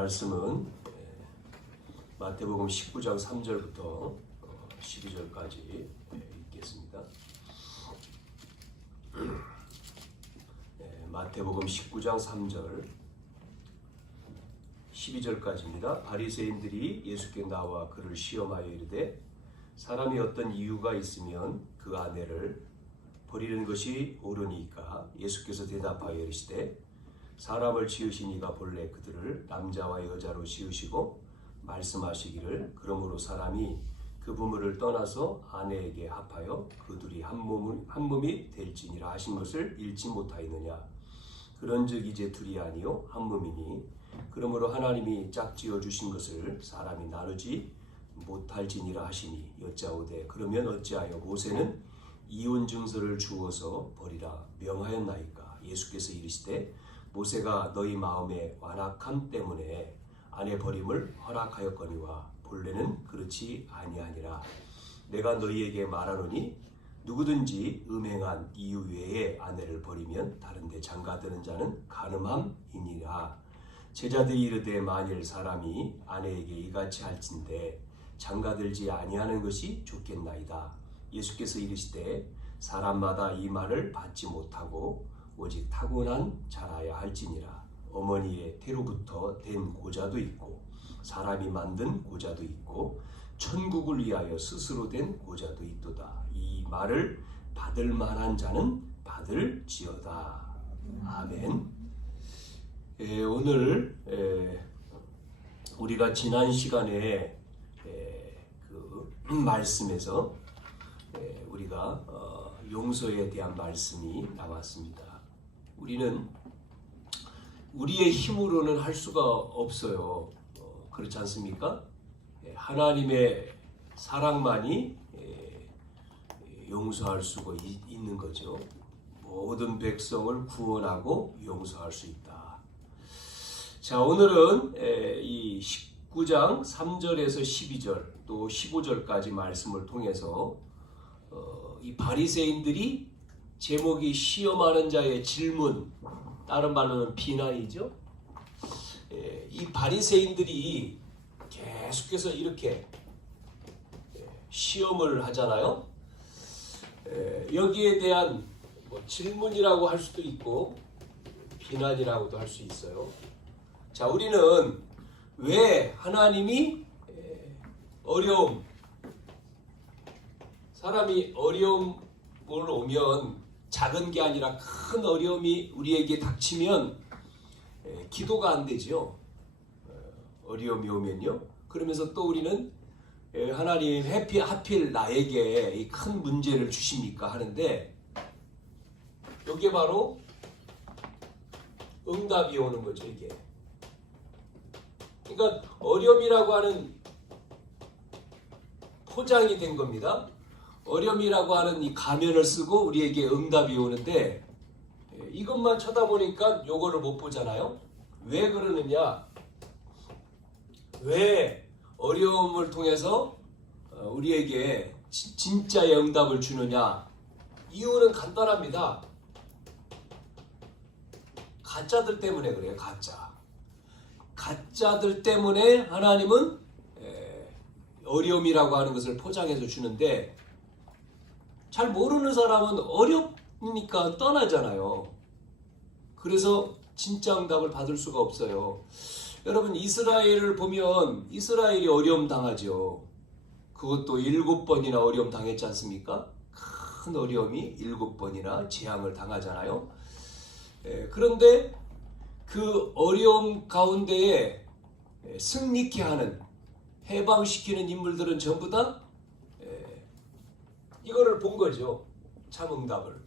말씀은 마태복음 19장 3절부터 12절까지 읽겠습니다. 마태복음 19장 3절 12절까지입니다. 바리새인들이 예수께 나와 그를 시험하여 이르되 사람이 어떤 이유가 있으면 그 아내를 버리는 것이 옳으니까 예수께서 대답하여 이르시되 사람을 지으신 이가 본래 그들을 남자와 여자로 지으시고 말씀하시기를 그러므로 사람이 그 부모를 떠나서 아내에게 합하여 그 둘이 한 몸이 될지니라 하신 것을 읽지 못하였느냐. 그런즉 이제 둘이 아니요 한 몸이니 그러므로 하나님이 짝지어 주신 것을 사람이 나누지 못할지니라 하시니 여짜오되 그러면 어찌하여 모세는 이혼 증서를 주어서 버리라 명하였나이까. 예수께서 이르시되 모세가 너희 마음의 완악함 때문에 아내 버림을 허락하였거니와 본래는 그렇지 아니하니라. 내가 너희에게 말하노니 누구든지 음행한 이유 외에 아내를 버리면 다른 데 장가드는 자는 간음함이니라. 제자들이 이르되 만일 사람이 아내에게 이같이 할진대 장가들지 아니하는 것이 좋겠나이다. 예수께서 이르시되 사람마다 이 말을 받지 못하고 오직 타고난 자라야 할지니라. 어머니의 태로부터 된 고자도 있고 사람이 만든 고자도 있고 천국을 위하여 스스로 된 고자도 있도다. 이 말을 받을 만한 자는 받을지어다. 아멘. 오늘 우리가 지난 시간에 그 말씀에서 우리가 용서에 대한 말씀이 나왔습니다. 우리는 우리의 힘으로는 할 수가 없어요. 그렇지 않습니까? 하나님의 사랑만이 용서할 수가 있는 거죠. 모든 백성을 구원하고 용서할 수 있다. 자, 오늘은 이 19장 3절에서 12절 또 15절까지 말씀을 통해서 이 바리새인들이 제목이 시험하는 자의 질문, 다른 말로는 비난이죠. 이 바리새인들이 계속해서 이렇게 시험을 하잖아요. 여기에 대한 질문이라고 할 수도 있고 비난이라고도 할 수 있어요. 자, 우리는 왜 하나님이 어려움, 사람이 어려움을 오면 작은 게 아니라 큰 어려움이 우리에게 닥치면 기도가 안 되죠. 어려움이 오면요. 그러면서 또 우리는 하나님 하필 나에게 이 큰 문제를 주십니까 하는데 여기에 바로 응답이 오는 거죠. 이게. 그러니까 어려움이라고 하는 포장이 된 겁니다. 어려움이라고 하는 이 가면을 쓰고 우리에게 응답이 오는데 이것만 쳐다보니까 요거를 못 보잖아요. 왜 그러느냐? 왜 어려움을 통해서 우리에게 진짜의 응답을 주느냐? 이유는 간단합니다. 가짜들 때문에 그래요. 가짜들 때문에 하나님은 어려움이라고 하는 것을 포장해서 주는데 잘 모르는 사람은 어렵니까 떠나잖아요. 그래서 진짜 응답을 받을 수가 없어요. 여러분, 이스라엘을 보면 이스라엘이 어려움 당하죠. 그것도 7번이나 어려움 당했지 않습니까? 큰 어려움이 7번이나 재앙을 당하잖아요. 그런데 그 어려움 가운데에 승리케 하는, 해방시키는 인물들은 전부 다 이거를 본 거죠. 참 응답을.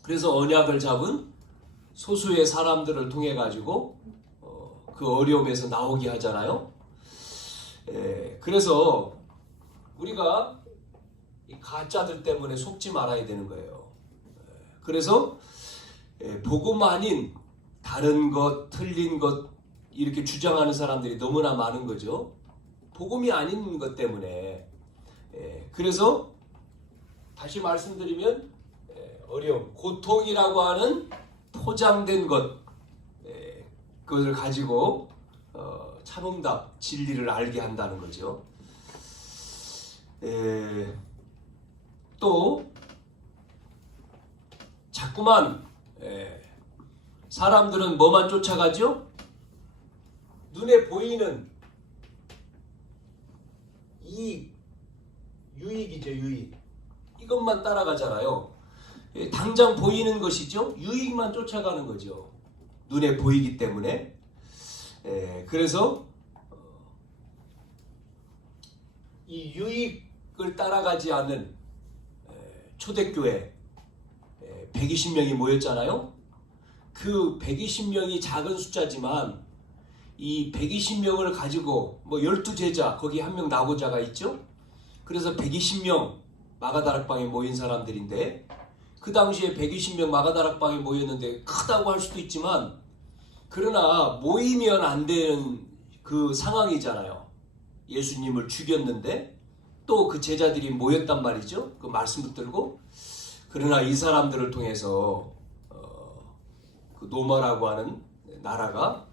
그래서 언약을 잡은 소수의 사람들을 통해 가지고 그 어려움에서 나오게 하잖아요. 그래서 우리가 이 가짜들 때문에 속지 말아야 되는 거예요. 그래서 복음 아닌 다른 것, 틀린 것 이렇게 주장하는 사람들이 너무나 많은 거죠. 복음이 아닌 것 때문에. 그래서 다시 말씀드리면 어려움, 고통이라고 하는 포장된 것, 그것을 가지고 참응답, 진리를 알게 한다는 거죠. 또 자꾸만 사람들은 뭐만 쫓아가죠? 눈에 보이는 유익이죠, 유익. 이것만 따라가잖아요. 당장 보이는 것이죠. 유익만 쫓아가는 거죠. 눈에 보이기 때문에. 그래서 이 유익을 따라가지 않는 초대교회 120명이 모였잖아요. 그 120명이 작은 숫자지만 이 120명을 가지고 뭐 12제자, 거기 한 명 나고자가 있죠. 그래서 120명 마가다락방에 모인 사람들인데, 그 당시에 120명 마가다락방에 모였는데 크다고 할 수도 있지만, 그러나 모이면 안 되는 그 상황이잖아요. 예수님을 죽였는데 또 그 제자들이 모였단 말이죠. 그 말씀 붙들고. 그러나 이 사람들을 통해서 그 노마라고 하는 나라가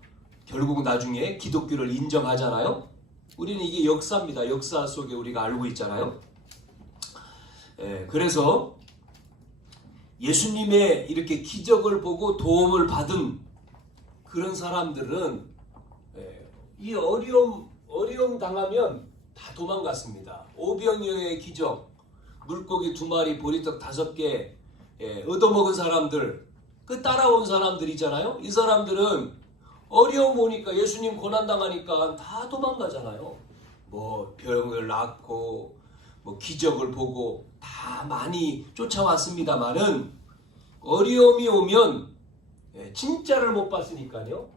결국 나중에 기독교를 인정하잖아요. 우리는 이게 역사입니다. 역사 속에 우리가 알고 있잖아요. 그래서 예수님의 이렇게 기적을 보고 도움을 받은 그런 사람들은 이 어려움 당하면 다 도망갔습니다. 오병이어의 기적, 물고기 2마리, 보리떡 5개 얻어먹은 사람들, 그 따라온 사람들이잖아요. 이 사람들은 어려움 오니까, 예수님 고난당하니까 다 도망가잖아요. 뭐 병을 낫고 뭐 기적을 보고 다 많이 쫓아왔습니다만은, 어려움이 오면 진짜를 못 봤으니까요,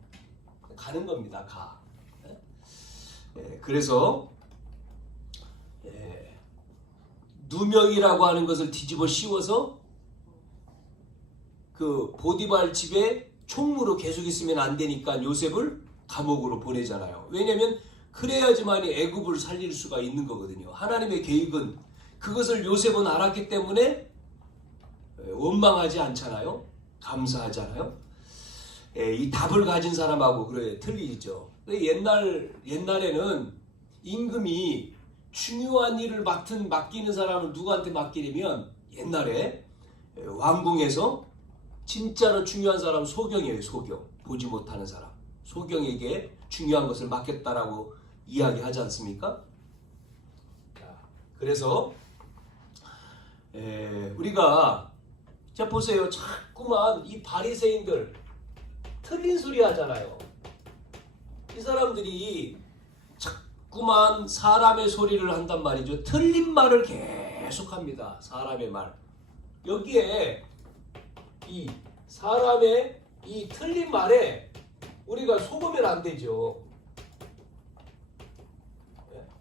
가는 겁니다. 가. 그래서 누명이라고 하는 것을 뒤집어 씌워서 그 보디발 집에 총무로 계속 있으면 안 되니까 요셉을 감옥으로 보내잖아요. 왜냐하면 그래야지만이 애굽을 살릴 수가 있는 거거든요. 하나님의 계획은, 그것을 요셉은 알았기 때문에 원망하지 않잖아요. 감사하잖아요. 이 답을 가진 사람하고 그래 틀리죠. 옛날에는 임금이 중요한 일을 맡기는 사람을 누구한테 맡기려면, 옛날에 왕궁에서 진짜로 중요한 사람은 소경이에요. 소경. 보지 못하는 사람. 소경에게 중요한 것을 맡겼다라고 이야기하지 않습니까? 그래서 우리가, 자 보세요. 자꾸만 이 바리새인들 틀린 소리 하잖아요. 이 사람들이 자꾸만 사람의 소리를 한단 말이죠. 틀린 말을 계속합니다. 사람의 말. 여기에 이 사람의 이 틀린 말에 우리가 속으면 안 되죠.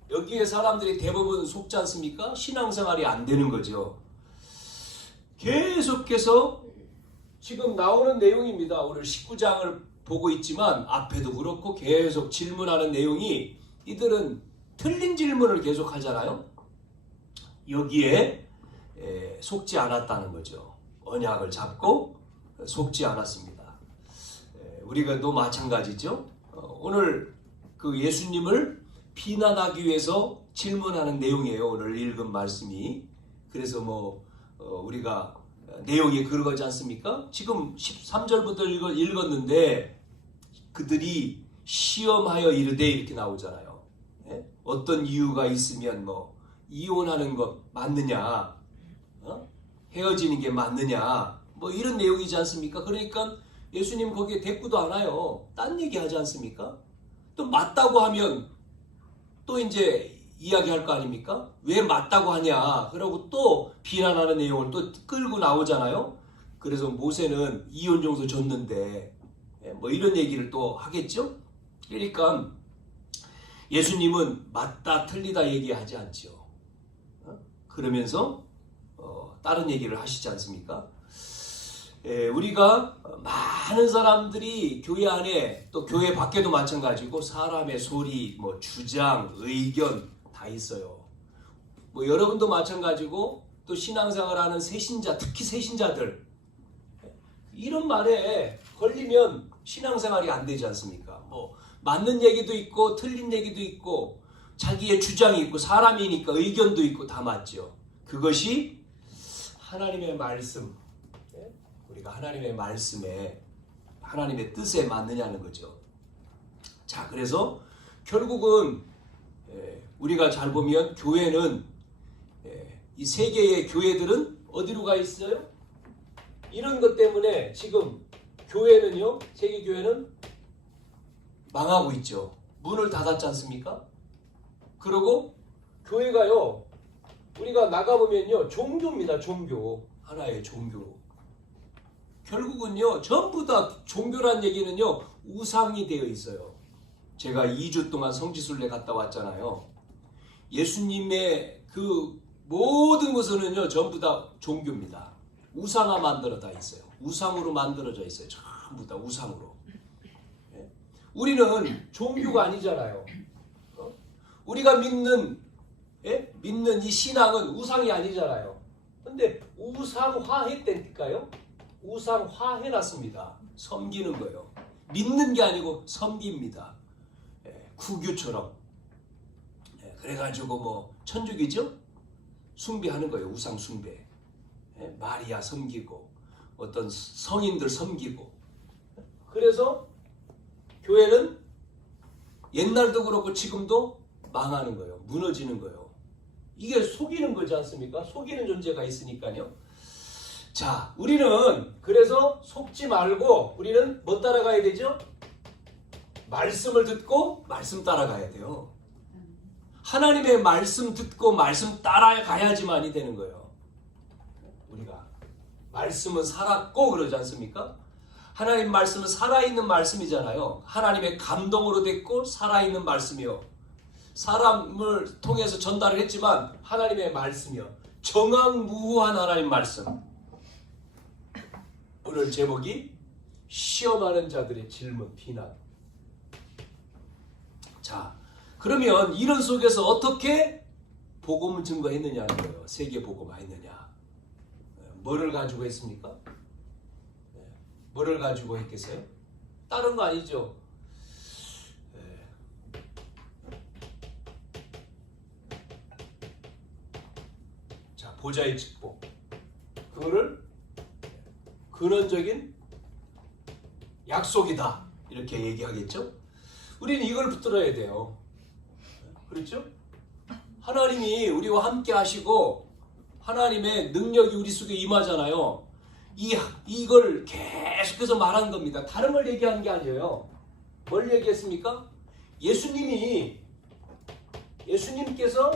여기에 사람들이 대부분 속지 않습니까? 신앙생활이 안 되는 거죠. 계속해서 지금 나오는 내용입니다. 오늘 19장을 보고 있지만 앞에도 그렇고 계속 질문하는 내용이, 이들은 틀린 질문을 계속 하잖아요. 여기에 속지 않았다는 거죠. 언약을 잡고 속지 않았습니다. 우리가도 마찬가지죠. 오늘 그 예수님을 비난하기 위해서 질문하는 내용이에요. 오늘 읽은 말씀이. 그래서 우리가 내용이 그러지 않습니까? 지금 13절부터 읽었는데 그들이 시험하여 이르되 이렇게 나오잖아요. 어떤 이유가 있으면 이혼하는 것 맞느냐, 헤어지는 게 맞느냐, 이런 내용이지 않습니까? 그러니까 예수님 거기에 대꾸도 안 와요. 딴 얘기 하지 않습니까? 또 맞다고 하면 또 이제 이야기할 거 아닙니까? 왜 맞다고 하냐? 그러고 또 비난하는 내용을 또 끌고 나오잖아요. 그래서 모세는 이혼 정도 줬는데 이런 얘기를 또 하겠죠? 그러니까 예수님은 맞다 틀리다 얘기하지 않죠. 그러면서 다른 얘기를 하시지 않습니까? 우리가 많은 사람들이 교회 안에, 또 교회 밖에도 마찬가지고 사람의 소리, 주장, 의견 다 있어요. 여러분도 마찬가지고, 또 신앙생활하는 새신자, 특히 새신자들, 이런 말에 걸리면 신앙생활이 안 되지 않습니까? 맞는 얘기도 있고 틀린 얘기도 있고 자기의 주장이 있고 사람이니까 의견도 있고 다 맞죠. 그것이 하나님의 말씀, 우리가 하나님의 말씀에 하나님의 뜻에 맞느냐는 거죠. 자, 그래서 결국은 우리가 잘 보면 교회는 이 세계의 교회들은 어디로 가 있어요? 이런 것 때문에 지금 교회는요, 세계 교회는 망하고 있죠. 문을 닫았지 않습니까? 그리고 교회가요, 우리가 나가보면요, 종교입니다. 종교. 하나의 종교. 결국은요, 전부 다 종교란 얘기는요, 우상이 되어 있어요. 제가 2주 동안 성지순례 갔다 왔잖아요. 예수님의 그 모든 것은요, 전부 다 종교입니다. 우상화 만들어져 있어요. 우상으로 만들어져 있어요. 전부 다 우상으로. 우리는 종교가 아니잖아요. 우리가 믿는 이 신앙은 우상이 아니잖아요. 근데 우상화했다니까요. 우상화해놨습니다. 섬기는 거예요. 믿는 게 아니고 섬깁니다. 구규처럼. 그래가지고 뭐 천주교죠? 숭배하는 거예요. 우상 숭배. 마리아 섬기고 어떤 성인들 섬기고. 그래서 교회는 옛날도 그렇고 지금도 망하는 거예요. 무너지는 거예요. 이게 속이는 거지 않습니까? 속이는 존재가 있으니까요. 자, 우리는 그래서 속지 말고 우리는 뭐 따라가야 되죠? 말씀을 듣고 말씀 따라가야 돼요. 하나님의 말씀 듣고 말씀 따라가야지만이 되는 거예요. 우리가 말씀은 살았고 그러지 않습니까? 하나님 말씀은 살아있는 말씀이잖아요. 하나님의 감동으로 됐고 살아있는 말씀이요. 사람을 통해서 전달을 했지만 하나님의 말씀이요. 정확무후한 하나님 말씀. 오늘 제목이 시험하는 자들의 질문, 비난. 자, 그러면 이런 속에서 어떻게 복음을 증거했느냐는 거예요. 세계 복음화했느냐. 뭐를 가지고 했습니까? 뭐를 가지고 했겠어요? 다른 거 아니죠. 자, 보좌의 축복. 그거를 근원적인 약속이다. 이렇게 얘기하겠죠? 우리는 이걸 붙들어야 돼요. 그렇죠? 하나님이 우리와 함께 하시고 하나님의 능력이 우리 속에 임하잖아요. 이걸 계속해서 말한 겁니다. 다른 걸 얘기한 게 아니에요. 뭘 얘기했습니까? 예수님께서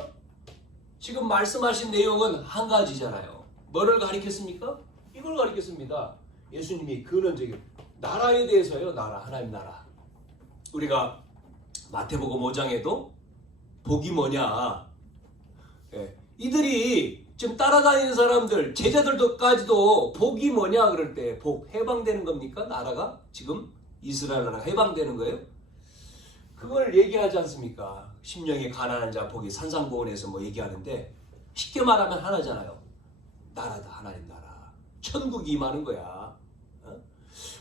지금 말씀하신 내용은 한 가지잖아요. 뭐를 가리켰습니까? 이걸 가리켰습니다. 예수님이 근원적인 나라에 대해서요. 나라, 하나님 나라. 우리가 마태복음 5장에도 복이 뭐냐. 이들이 지금 따라다니는 사람들, 제자들도까지도 복이 뭐냐 그럴 때 복, 해방되는 겁니까? 나라가? 지금 이스라엘 나라가 해방되는 거예요? 그걸 얘기하지 않습니까? 심령이 가난한 자 복이 산상보훈에서 뭐 얘기하는데 쉽게 말하면 하나잖아요. 나라다, 하나님 나라. 천국이 임하는 거야.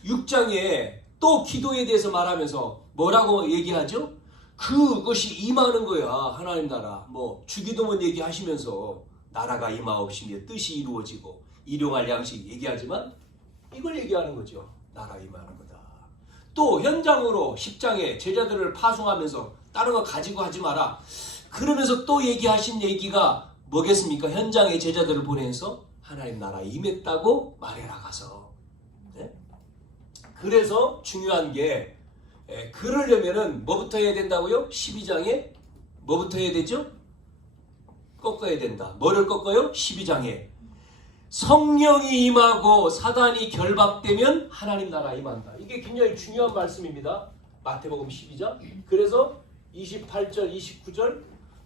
6장에 또 기도에 대해서 말하면서 뭐라고 얘기하죠? 그것이 임하는 거야. 하나님 나라. 뭐 주기도문 얘기하시면서 나라가 임하옵시며 뜻이 이루어지고 일용할 양식 얘기하지만 이걸 얘기하는 거죠. 나라 임하는 거다. 또 현장으로 10장에 제자들을 파송하면서 다른 거 가지고 하지 마라. 그러면서 또 얘기하신 얘기가 뭐겠습니까? 현장에 제자들을 보내서 하나님 나라 임했다고 말해라 가서. 네? 그래서 중요한 게 그러려면은 뭐부터 해야 된다고요? 12장에 뭐부터 해야 되죠? 꺾어야 된다. 뭐를 꺾어요? 12장에 성령이 임하고 사단이 결박되면 하나님 나라 임한다. 이게 굉장히 중요한 말씀입니다. 마태복음 12장. 그래서 28절, 29절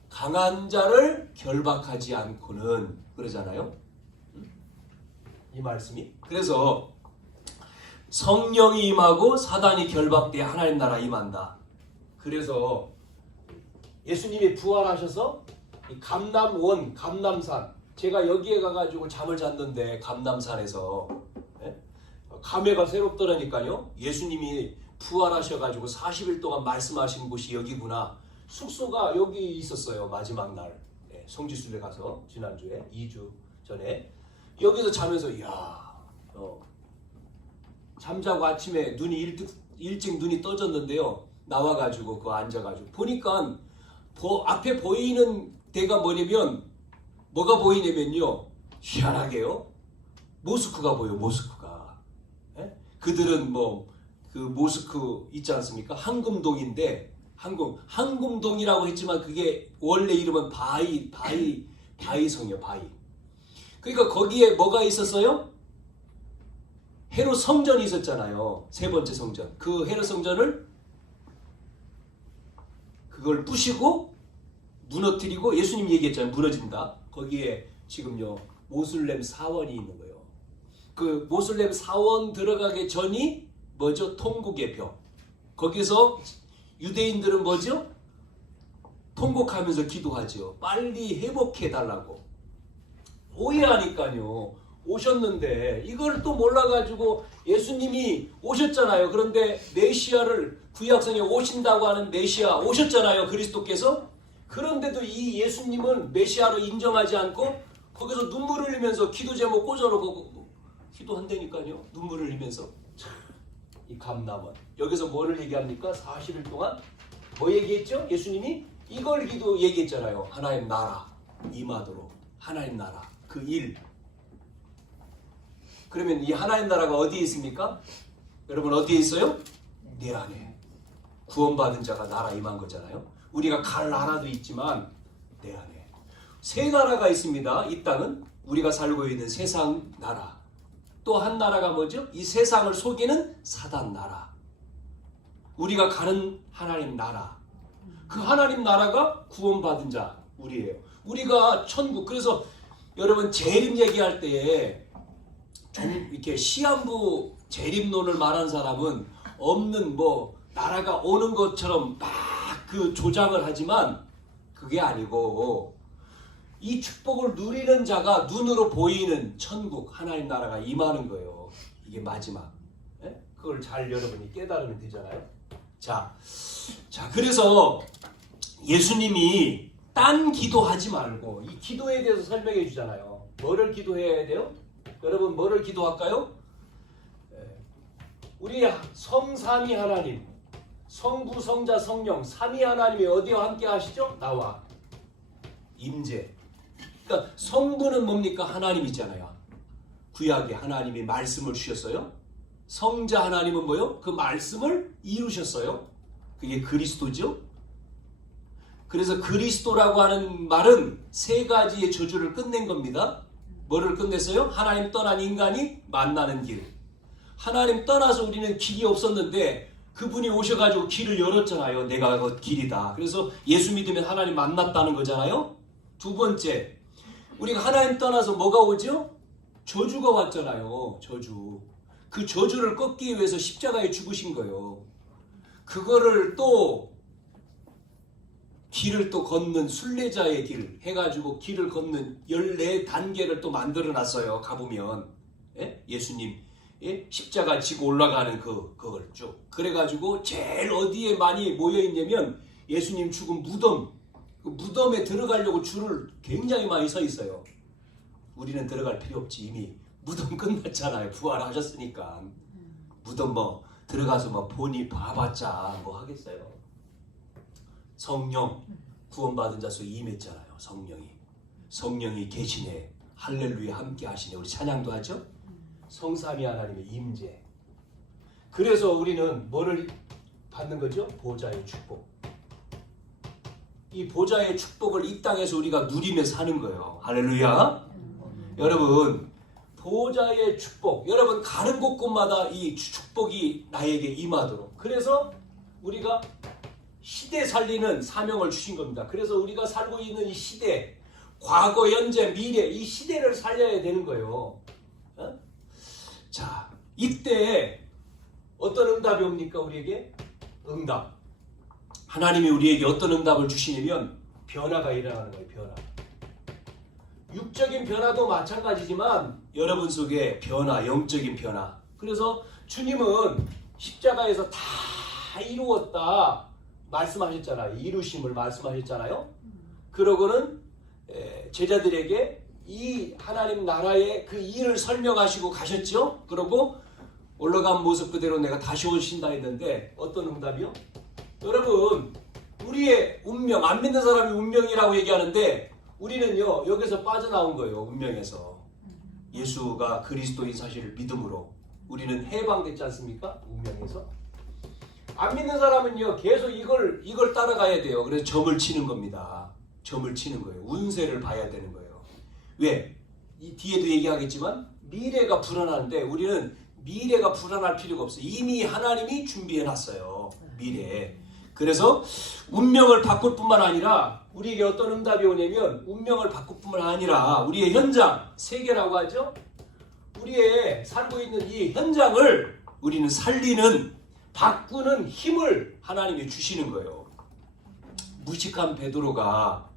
강한 자를 결박하지 않고는 그러잖아요. 이 말씀이. 그래서 성령이 임하고 사단이 결박돼 하나님 나라 임한다. 그래서 예수님이 부활하셔서 이 감남원, 감남산, 제가 여기에 가가지고 잠을 잤는데 감남산에서 감회가 새롭더라니까요. 예수님이 부활하셔가지고 40일 동안 말씀하신 곳이 여기구나. 숙소가 여기 있었어요. 마지막 날 성지순례 가서 지난주에 2주 전에 여기서 자면서 잠자고 아침에 눈이 일찍 눈이 떠졌는데요. 나와가지고 그 앉아가지고 보니까 앞에 보이는 데가 뭐가 보이냐면요. 희한하게요. 모스크가 보여. 모스크가. 그들은 그 모스크 있지 않습니까? 황금동인데 황금동이라고 했지만 그게 원래 이름은 바이성이요. 바이. 그러니까 거기에 뭐가 있었어요? 헤롯 성전이 있었잖아요. 세 번째 성전. 그 헤롯 성전을 그걸 부시고 무너뜨리고 예수님 얘기했잖아요. 무너진다. 거기에 지금요 모슬렘 사원이 있는 거예요. 그 모슬렘 사원 들어가기 전이 뭐죠? 통곡의 벽. 거기서 유대인들은 뭐죠? 통곡하면서 기도하죠. 빨리 회복해달라고. 오해하니까요. 오셨는데 이걸 또 몰라가지고 예수님이 오셨잖아요. 그런데 메시아를 구약성에 오신다고 하는 메시아 오셨잖아요. 그리스도께서. 그런데도 이 예수님은 메시아로 인정하지 않고 거기서 눈물을 흘리면서 기도 제목 꽂아놓고 기도한다니까요. 눈물을 흘리면서. 이 감남은 여기서 뭐를 얘기합니까? 40일 동안 뭐 얘기했죠? 예수님이 이걸 얘기했잖아요. 하나님 나라 임하도록. 하나님 나라 그 일. 그러면 이 하나님 나라가 어디에 있습니까? 여러분 어디에 있어요? 내 안에. 구원받은 자가 나라 임한 거잖아요. 우리가 갈 나라도 있지만 내 안에. 세 나라가 있습니다. 이 땅은 우리가 살고 있는 세상 나라. 또 한 나라가 뭐죠? 이 세상을 속이는 사단 나라. 우리가 가는 하나님 나라. 그 하나님 나라가 구원받은 자 우리예요. 우리가 천국. 그래서 여러분 재림 얘기할 때에 좀 이렇게 시한부 재림론을 말한 사람은 없는 나라가 오는 것처럼 막 그 조장을 하지만 그게 아니고 이 축복을 누리는 자가 눈으로 보이는 천국 하나님 나라가 임하는 거예요. 이게 마지막. 그걸 잘 여러분이 깨달으면 되잖아요. 자 그래서 예수님이 딴 기도하지 말고 이 기도에 대해서 설명해 주잖아요. 뭐를 기도해야 돼요? 여러분 뭐를 기도할까요? 우리 성삼위 하나님, 성부, 성자, 성령 삼위 하나님이 어디와 함께 하시죠? 나와 임재. 그러니까 성부는 뭡니까? 하나님이잖아요. 구약에 하나님이 말씀을 주셨어요. 성자 하나님은 뭐요? 그 말씀을 이루셨어요. 그게 그리스도죠. 그래서 그리스도라고 하는 말은 세 가지의 저주를 끝낸 겁니다. 뭐를 끝냈어요? 하나님 떠난 인간이 만나는 길. 하나님 떠나서 우리는 길이 없었는데 그분이 오셔가지고 길을 열었잖아요. 내가 그 길이다. 그래서 예수 믿으면 하나님 만났다는 거잖아요. 두 번째, 우리가 하나님 떠나서 뭐가 오죠? 저주가 왔잖아요. 저주. 그 저주를 꺾기 위해서 십자가에 죽으신 거예요. 그거를 또 길을 또 걷는 순례자의 길 해가지고 길을 걷는 14단계를 또 만들어 놨어요. 가보면 예수님 십자가 지고 올라가는 그걸 쭉. 그래가지고 제일 어디에 많이 모여있냐면 예수님 죽은 무덤. 그 무덤에 들어가려고 줄을 굉장히 많이 서 있어요. 우리는 들어갈 필요 없지. 이미 무덤 끝났잖아요. 부활하셨으니까. 무덤 들어가서 보니 봐봤자 뭐 하겠어요. 성령 구원받은 자 속에 임했잖아요. 성령이 계시네. 할렐루야 함께 하시네. 우리 찬양도 하죠. 성삼위 하나님의 임재. 그래서 우리는 뭐를 받는 거죠? 보좌의 축복. 이 보좌의 축복을 이 땅에서 우리가 누리며 사는 거예요. 할렐루야. 여러분 보좌의 축복. 여러분 가는 곳곳마다 이 축복이 나에게 임하도록. 그래서 우리가 시대 살리는 사명을 주신 겁니다. 그래서 우리가 살고 있는 이 시대, 과거, 현재, 미래 이 시대를 살려야 되는 거예요. 자, 이때 어떤 응답이 옵니까? 우리에게? 응답. 하나님이 우리에게 어떤 응답을 주시냐면 변화가 일어나는 거예요. 변화. 육적인 변화도 마찬가지지만 여러분 속에 변화, 영적인 변화. 그래서 주님은 십자가에서 다 이루었다 말씀하셨잖아요. 이루심을 말씀하셨잖아요. 그러고는 제자들에게 이 하나님 나라의 그 일을 설명하시고 가셨죠. 그러고 올라간 모습 그대로 내가 다시 오신다 했는데 어떤 응답이요? 여러분, 우리의 운명, 안 믿는 사람이 운명이라고 얘기하는데 우리는요 여기서 빠져나온 거예요. 운명에서. 예수가 그리스도인 사실을 믿음으로 우리는 해방됐지 않습니까? 운명에서. 안 믿는 사람은요 계속 이걸 따라가야 돼요. 그래서 점을 치는 겁니다. 점을 치는 거예요. 운세를 봐야 되는 거예요. 왜? 이 뒤에도 얘기하겠지만 미래가 불안한데 우리는 미래가 불안할 필요가 없어요. 이미 하나님이 준비해놨어요. 미래에. 그래서 운명을 바꿀 뿐만 아니라 우리에게 어떤 응답이 오냐면 운명을 바꿀 뿐만 아니라 우리의 현장, 세계라고 하죠. 우리의 살고 있는 이 현장을 우리는 살리는, 바꾸는 힘을 하나님이 주시는 거예요. 무식한 베드로가,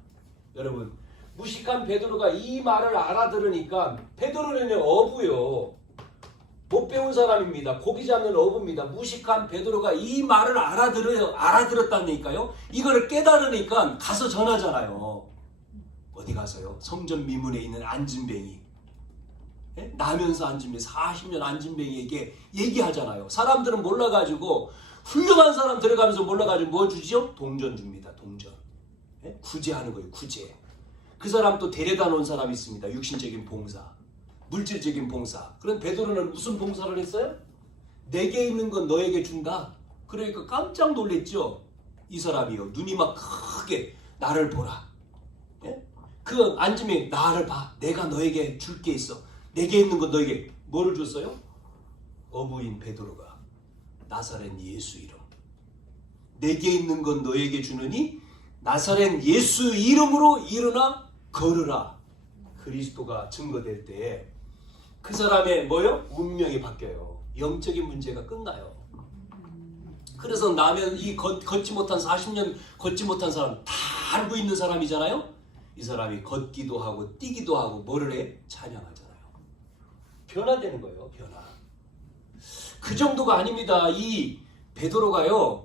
여러분, 무식한 베드로가 이 말을 알아들으니까, 베드로는 어부요. 못 배운 사람입니다. 고기 잡는 어부입니다. 무식한 베드로가 이 말을 알아들었다니까요. 이거를 깨달으니까 가서 전하잖아요. 어디 가서요? 성전 미문에 있는 안진뱅이, 나면서 안진뱅이, 40년 안진뱅이에게 얘기하잖아요. 사람들은 몰라가지고, 훌륭한 사람 들어가면서 몰라가지고 뭐 주죠? 동전 줍니다. 동전. 구제하는 거예요. 구제. 그 사람 또 데려다 놓은 사람이 있습니다. 육신적인 봉사, 물질적인 봉사. 그럼 베드로는 무슨 봉사를 했어요? 내게 있는 건 너에게 준다. 그러니까 깜짝 놀랬죠. 이 사람이요. 눈이 막 크게 나를 보라. 그 안짐에 나를 봐. 내가 너에게 줄 게 있어. 내게 있는 건 너에게. 뭐를 줬어요? 어부인 베드로가 나사렛 예수 이름. 내게 있는 건 너에게 주느니 나사렛 예수 이름으로 일어나 걸으라. 그리스도가 증거될 때 그 사람의 뭐요? 운명이 바뀌어요. 영적인 문제가 끝나요. 그래서 나면 이 걷지 못한 40년 걷지 못한 사람 다 알고 있는 사람이잖아요. 이 사람이 걷기도 하고 뛰기도 하고 뭐를 해? 찬양하잖아요. 변화되는 거예요. 변화. 그 정도가 아닙니다. 이 베드로가요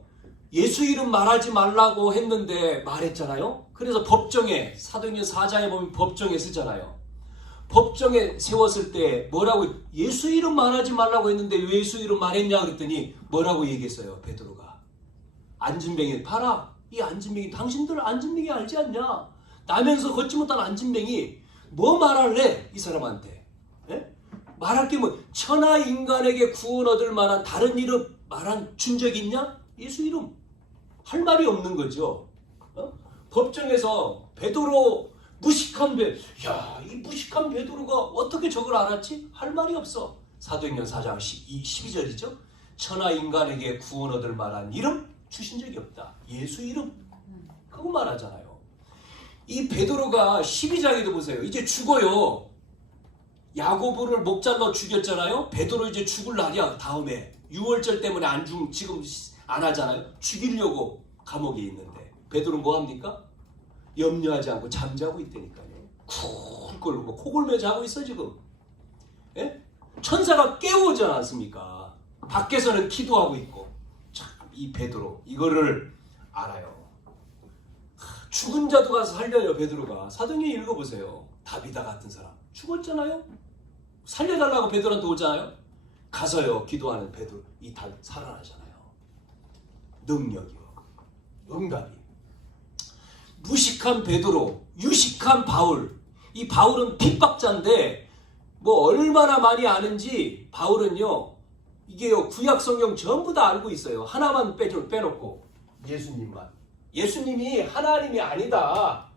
예수 이름 말하지 말라고 했는데 말했잖아요. 그래서 법정에, 사도행전 4장에 보면 법정에 쓰잖아요. 법정에 세웠을 때 뭐라고, 예수 이름 말하지 말라고 했는데 왜 예수 이름 말했냐 그랬더니 뭐라고 얘기했어요. 베드로가. 안진뱅이 봐라. 이 안진뱅이, 당신들 안진뱅이 알지 않냐? 나면서 걷지 못한 안진뱅이 뭐 말할래? 이 사람한테. 말할 게 뭐, 천하 인간에게 구원 얻을 만한 다른 이름 준 적이 있냐? 예수 이름. 할 말이 없는 거죠. 법정에서 베드로, 무식한 이 무식한 베드로가 어떻게 저걸 알았지? 할 말이 없어. 사도행전 4장 12절이죠. 천하 인간에게 구원 얻을 만한 이름 주신 적이 없다. 예수 이름. 그거 말하잖아요. 이 베드로가 12장에도 보세요. 이제 죽어요. 야고보를 목 잘라 죽였잖아요. 베드로 이제 죽을 날이야. 다음에 유월절 때문에 지금 안 하잖아요. 죽이려고 감옥에 있는데 베드로는 뭐 합니까? 염려하지 않고 잠자고 있다니까요. 쿨 뭐 코골며 자고 있어 지금. 천사가 깨우지 않았습니까? 밖에서는 기도하고 있고. 참, 이 베드로 이거를 알아요. 죽은 자도 가서 살려요. 베드로가. 사도행전 읽어보세요. 다비다 같은 사람 죽었잖아요. 살려달라고 베드로한테 오잖아요. 가서요 기도하는 베드로, 이 다윗 살아나잖아요. 능력이요. 응답이. 무식한 베드로, 유식한 바울. 이 바울은 핍박자인데 뭐 얼마나 많이 아는지 바울은요 이게요 구약 성경 전부 다 알고 있어요. 하나만 빼놓고 예수님만. 예수님이 하나님이 아니다.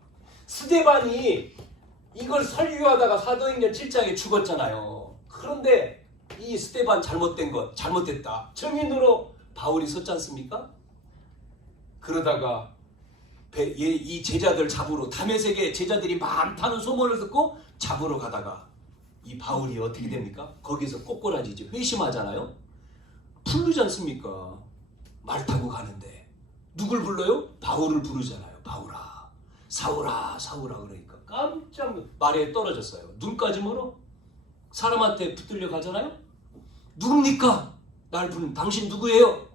스데반이 이걸 설교하다가 사도행전 7장에 죽었잖아요. 그런데 이 스데반 잘못됐다. 증인으로 바울이 섰지 않습니까? 그러다가 이 제자들 잡으러, 다메섹에 제자들이 많다는 소문을 듣고 잡으러 가다가 이 바울이 어떻게 됩니까? 거기서 꼬꼬라지죠. 회심하잖아요. 부르지 않습니까? 말 타고 가는데 누굴 불러요? 바울을 부르잖아요. 바울아, 사울아, 사울아. 그러니까 깜짝 말에 떨어졌어요. 눈까지 멀어. 사람한테 붙들려 가잖아요. 누굽니까? 날 부른 당신 누구예요?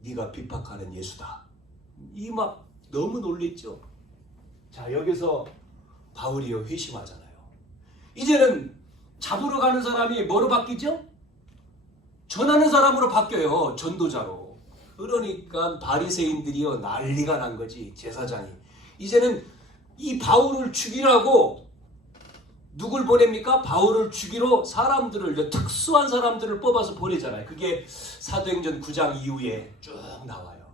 네가 핍박하는 예수다. 이 막 너무 놀랬죠. 자, 여기서 바울이요 회심하잖아요. 이제는 잡으러 가는 사람이 뭐로 바뀌죠? 전하는 사람으로 바뀌어요. 전도자로. 그러니까 바리새인들이요 난리가 난 거지. 제사장이. 이제는 이 바울을 죽이라고 누굴 보냅니까? 바울을 죽이러 사람들을, 특수한 사람들을 뽑아서 보내잖아요. 그게 사도행전 9장 이후에 쭉 나와요.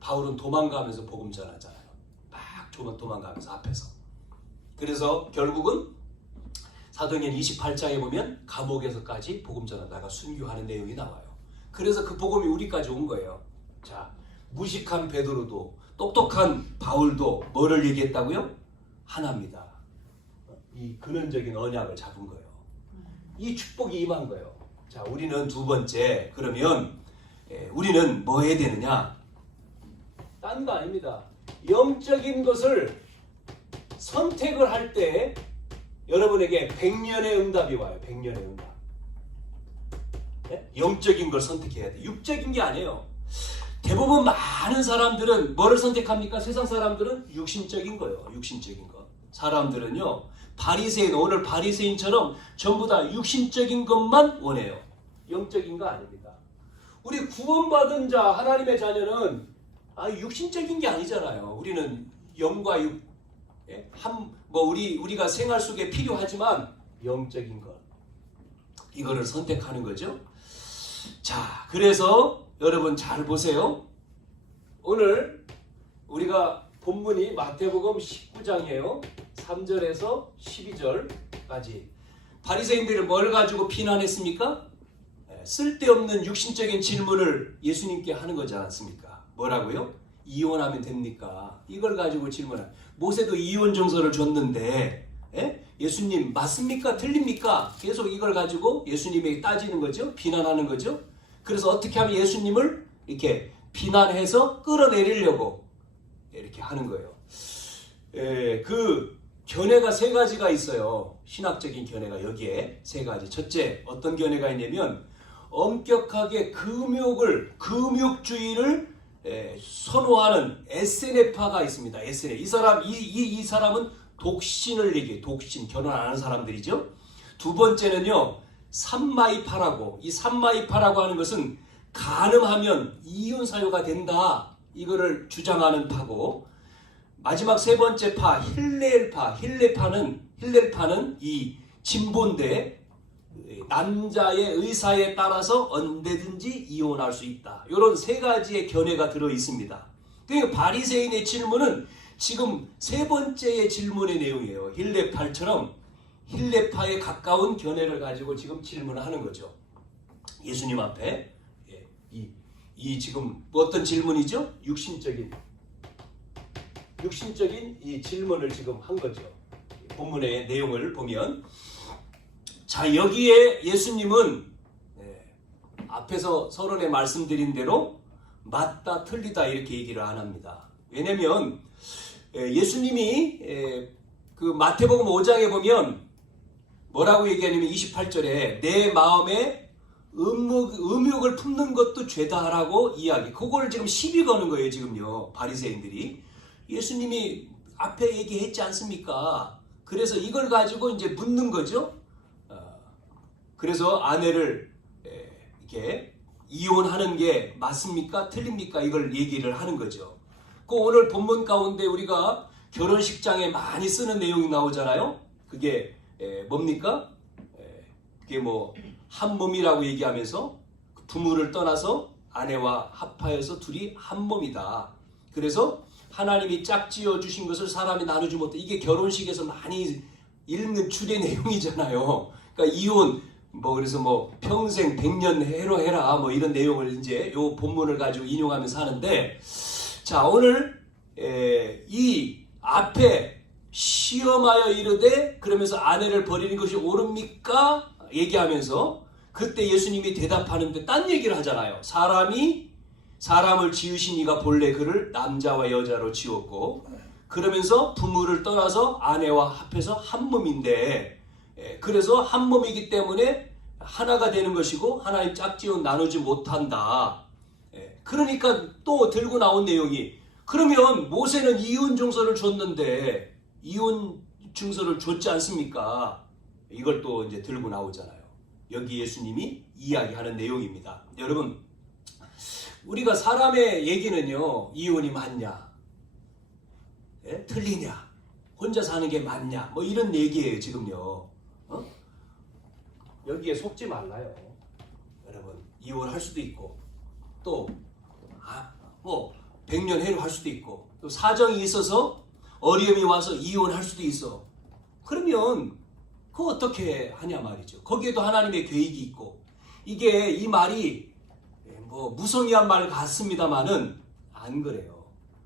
바울은 도망가면서 복음 전하잖아요. 막 도망가면서 앞에서. 그래서 결국은 사도행전 28장에 보면 감옥에서까지 복음 전하다가 순교하는 내용이 나와요. 그래서 그 복음이 우리까지 온 거예요. 자, 무식한 베드로도 똑똑한 바울도 뭐를 얘기했다고요? 하나입니다. 이 근원적인 언약을 잡은 거예요. 이 축복이 임한 거예요. 자, 우리는 두 번째, 그러면 우리는 뭐 해야 되느냐? 딴 거 아닙니다. 영적인 것을 선택을 할 때 여러분에게 100년의 응답이 와요. 100년의 응답. 네? 영적인 걸 선택해야 돼. 육적인 게 아니에요. 대부분 많은 사람들은 뭐를 선택합니까? 세상 사람들은 육신적인 거예요. 육신적인 거. 사람들은요. 바리새인, 오늘 바리새인처럼 전부 다 육신적인 것만 원해요. 영적인 거 아닙니다. 우리 구원받은 자, 하나님의 자녀는 육신적인 게 아니잖아요. 우리는 영과 육, 우리가 생활 속에 필요하지만 영적인 것. 이거를 선택하는 거죠. 자, 그래서 여러분 잘 보세요. 오늘 우리가 본문이 마태복음 19장이에요. 3절에서 12절까지. 바리새인들은 뭘 가지고 비난했습니까? 쓸데없는 육신적인 질문을 예수님께 하는 거지 않았습니까? 뭐라고요? 이혼하면 됩니까? 이걸 가지고 질문한. 모세도 이혼 정서를 줬는데 예수님 맞습니까? 틀립니까? 계속 이걸 가지고 예수님에게 따지는 거죠. 비난하는 거죠. 그래서 어떻게 하면 예수님을 이렇게 비난해서 끌어내리려고 이렇게 하는 거예요. 그 견해가 세 가지가 있어요. 신학적인 견해가 여기에 세 가지. 첫째, 어떤 견해가 있냐면 엄격하게 금욕주의를 선호하는 SNF파가 있습니다. SNF. 이 사람은 독신을 얘기해요. 독신, 결혼 안 하는 사람들이죠. 두 번째는요, 삼마이파라고. 이 삼마이파라고 하는 것은 간음하면 이혼 사유가 된다. 이거를 주장하는 파고, 마지막 세 번째 파, 힐렐파는 이 진보인데 남자의 의사에 따라서 언제든지 이혼할 수 있다. 이런 세 가지의 견해가 들어 있습니다. 그러니까 바리새인의 질문은 지금 세 번째의 질문의 내용이에요. 힐레파에 가까운 견해를 가지고 지금 질문을 하는 거죠. 예수님 앞에. 이 지금 어떤 질문이죠? 육신적인 이 질문을 지금 한 거죠. 본문의 내용을 보면, 자, 여기에 예수님은 앞에서 서론에 말씀드린 대로 맞다 틀리다 이렇게 얘기를 안 합니다. 왜냐면 예수님이 그 마태복음 5장에 보면 뭐라고 얘기하냐면 28절에 내 마음에 음욕을 품는 것도 죄다라고 이야기. 그걸 지금 시비 거는 거예요. 지금요. 바리새인들이. 예수님이 앞에 얘기했지 않습니까? 그래서 이걸 가지고 이제 묻는 거죠. 그래서 아내를 이렇게 이혼하는 게 맞습니까? 틀립니까? 이걸 얘기를 하는 거죠. 그 오늘 본문 가운데 우리가 결혼식장에 많이 쓰는 내용이 나오잖아요. 그게 뭡니까? 그게 뭐 한 몸이라고 얘기하면서 부모를 떠나서 아내와 합하여서 둘이 한 몸이다. 그래서 하나님이 짝지어 주신 것을 사람이 나누지 못해. 이게 결혼식에서 많이 읽는 주례 내용이잖아요. 그러니까 이혼 그래서 평생 100년 해라 이런 내용을 이제 요 본문을 가지고 인용하면서 하는데, 자, 오늘 이 앞에 시험하여 이르되 그러면서 아내를 버리는 것이 옳습니까? 얘기하면서 그때 예수님이 대답하는데 딴 얘기를 하잖아요. 사람이 사람을 지으신 이가 본래 그를 남자와 여자로 지었고, 그러면서 부모를 떠나서 아내와 합해서 한 몸인데, 그래서 한 몸이기 때문에 하나가 되는 것이고 하나님 짝지어 나누지 못한다. 그러니까 또 들고 나온 내용이 그러면 모세는 이혼 증서를 줬는데 이혼 증서를 줬지 않습니까? 이걸 또 이제 들고 나오잖아요. 여기 예수님이 이야기하는 내용입니다. 여러분, 우리가 사람의 얘기는요, 이혼이 맞냐, 틀리냐, 혼자 사는 게 맞냐, 뭐 이런 얘기예요 지금요. 여기에 속지 말라요. 여러분, 이혼할 수도 있고 또 뭐 100년 해로 할 수도 있고 또 사정이 있어서 어려움이 와서 이혼할 수도 있어. 그러면 그거 어떻게 하냐 말이죠. 거기에도 하나님의 계획이 있고 이게 이 말이 뭐 무성의한 말 같습니다만은 안 그래요.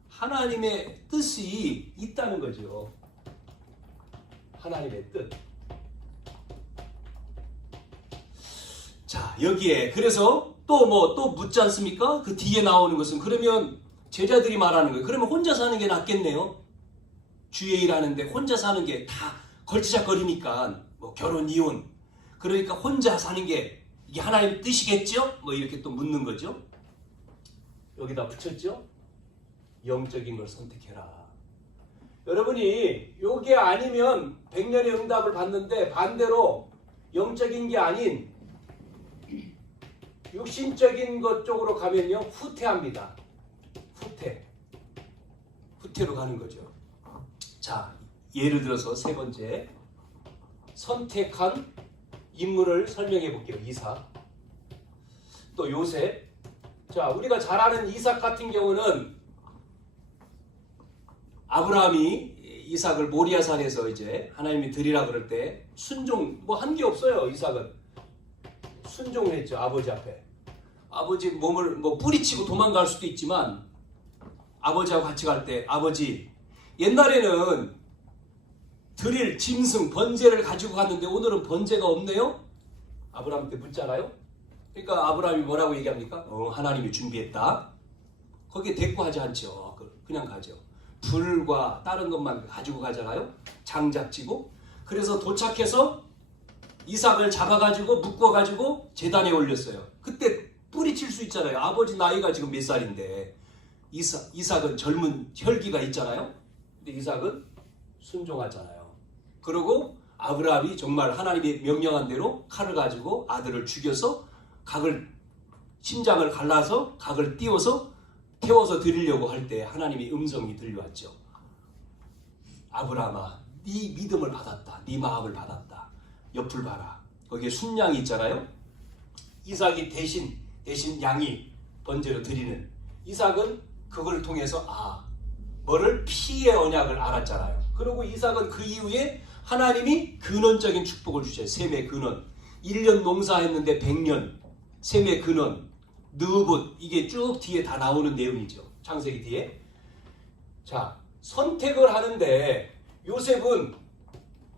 하나님의 뜻이 있다는 거죠. 하나님의 뜻. 자, 여기에 그래서 또 묻지 않습니까? 그 뒤에 나오는 것은 그러면 제자들이 말하는 거예요. 그러면 혼자 사는 게 낫겠네요. 주의 일 하는데 혼자 사는 게 다 걸치작거리니까 뭐 결혼 이혼 그러니까 혼자 사는 게 이게 하나님의 뜻이겠죠? 뭐 이렇게 또 묻는 거죠. 여기다 붙였죠? 영적인 걸 선택해라. 여러분이 요게 아니면 100년의 응답을 받는데 반대로 영적인 게 아닌 육신적인 것 쪽으로 가면요 후퇴합니다. 후퇴로 가는 거죠. 자, 예를 들어서 세 번째 선택한 인물을 설명해 볼게요. 이삭, 또 요셉. 자, 우리가 잘 아는 이삭 같은 경우는 아브라함이 이삭을 모리아산에서 이제 하나님이 드리라 그럴 때 순종 뭐 한 게 없어요. 이삭은 순종을 했죠. 아버지 앞에. 아버지 몸을 뭐 뿌리치고 도망갈 수도 있지만 아버지하고 같이 갈 때 아버지 옛날에는 드릴 짐승 번제를 가지고 갔는데 오늘은 번제가 없네요. 아브라함한테 묻잖아요. 그러니까 아브라함이 뭐라고 얘기합니까? 하나님이 준비했다. 거기에 대꾸하지 않죠. 그냥 가죠. 불과 다른 것만 가지고 가잖아요. 장작지고. 그래서 도착해서 이삭을 잡아가지고 묶어가지고 제단에 올렸어요. 그때 뿌리칠 수 있잖아요. 아버지 나이가 지금 몇 살인데 이삭은 젊은 혈기가 있잖아요. 근데 이삭은 순종하잖아요. 그리고 아브라함이 정말 하나님이 명령한 대로 칼을 가지고 아들을 죽여서 심장을 갈라서 각을 띄워서 태워서 드리려고 할 때 하나님의 음성이 들려왔죠. 아브라함아, 네 믿음을 받았다. 네 마음을 받았다. 옆을 봐라. 거기에 순양이 있잖아요. 이삭이 대신 양이 번제로 드리는. 이삭은 그걸 통해서 뭐를 피의 언약을 알았잖아요. 그리고 이삭은 그 이후에 하나님이 근원적인 축복을 주셔요. 셈의 근원. 1년 농사했는데 100년. 셈의 근원. 느붓. 이게 쭉 뒤에 다 나오는 내용이죠. 창세기 뒤에. 자, 선택을 하는데 요셉은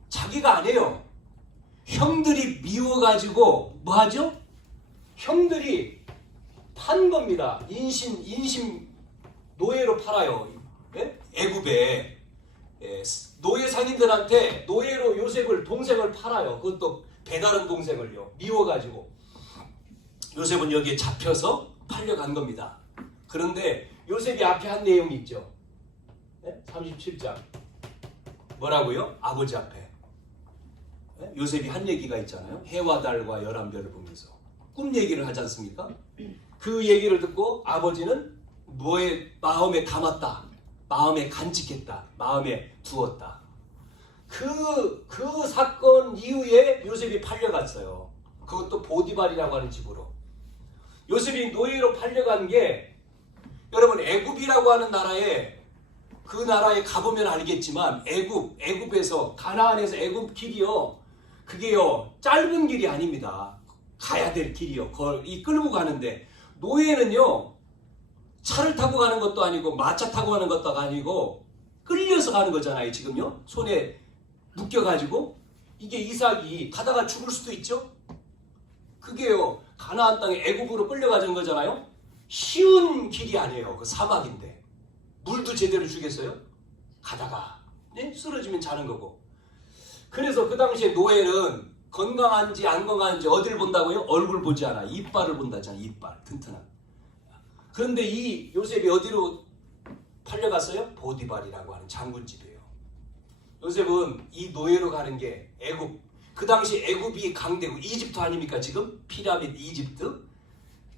자기가 안 해요. 형들이 미워가지고 뭐 하죠? 형들이 판 겁니다. 인심 노예로 팔아요. 애굽에 노예 상인들한테 노예로 요셉을 동생을 팔아요. 그것도 배다른 동생을요. 미워가지고 요셉은 여기에 잡혀서 팔려간 겁니다. 그런데 요셉이 앞에 한 내용이 있죠. 37장 뭐라고요? 아버지 앞에 요셉이 한 얘기가 있잖아요. 해와 달과 11별을 보면서 꿈 얘기를 하지 않습니까? 그 얘기를 듣고 아버지는 뭐에 마음에 담았다. 마음에 간직했다. 마음에 두었다. 그 사건 이후에 요셉이 팔려갔어요. 그것도 보디발이라고 하는 집으로. 요셉이 노예로 팔려간 게 여러분 애굽이라고 하는 나라에 그 나라에 가보면 알겠지만 애굽에서 가나안에서 애굽 길이요. 그게요. 짧은 길이 아닙니다. 가야 될 길이요. 이 끌고 가는데 노예는요. 차를 타고 가는 것도 아니고 마차 타고 가는 것도 아니고 끌려서 가는 거잖아요. 지금요. 손에 묶여가지고 이게 이삭이 가다가 죽을 수도 있죠. 그게요. 가나안 땅에 애굽으로 끌려가는 거잖아요. 쉬운 길이 아니에요. 그 사막인데 물도 제대로 주겠어요? 가다가 쓰러지면 자는 거고. 그래서 그 당시에 노예는 건강한지 안 건강한지 어디를 본다고요? 얼굴 보지 않아. 이빨을 본다잖아. 이빨 튼튼한. 그런데 이 요셉이 어디로 팔려갔어요? 보디발이라고 하는 장군집이에요. 요셉은 이 노예로 가는 게 애굽. 그 당시 애굽이 강대국 이집트 아닙니까? 지금 피라미드 이집트.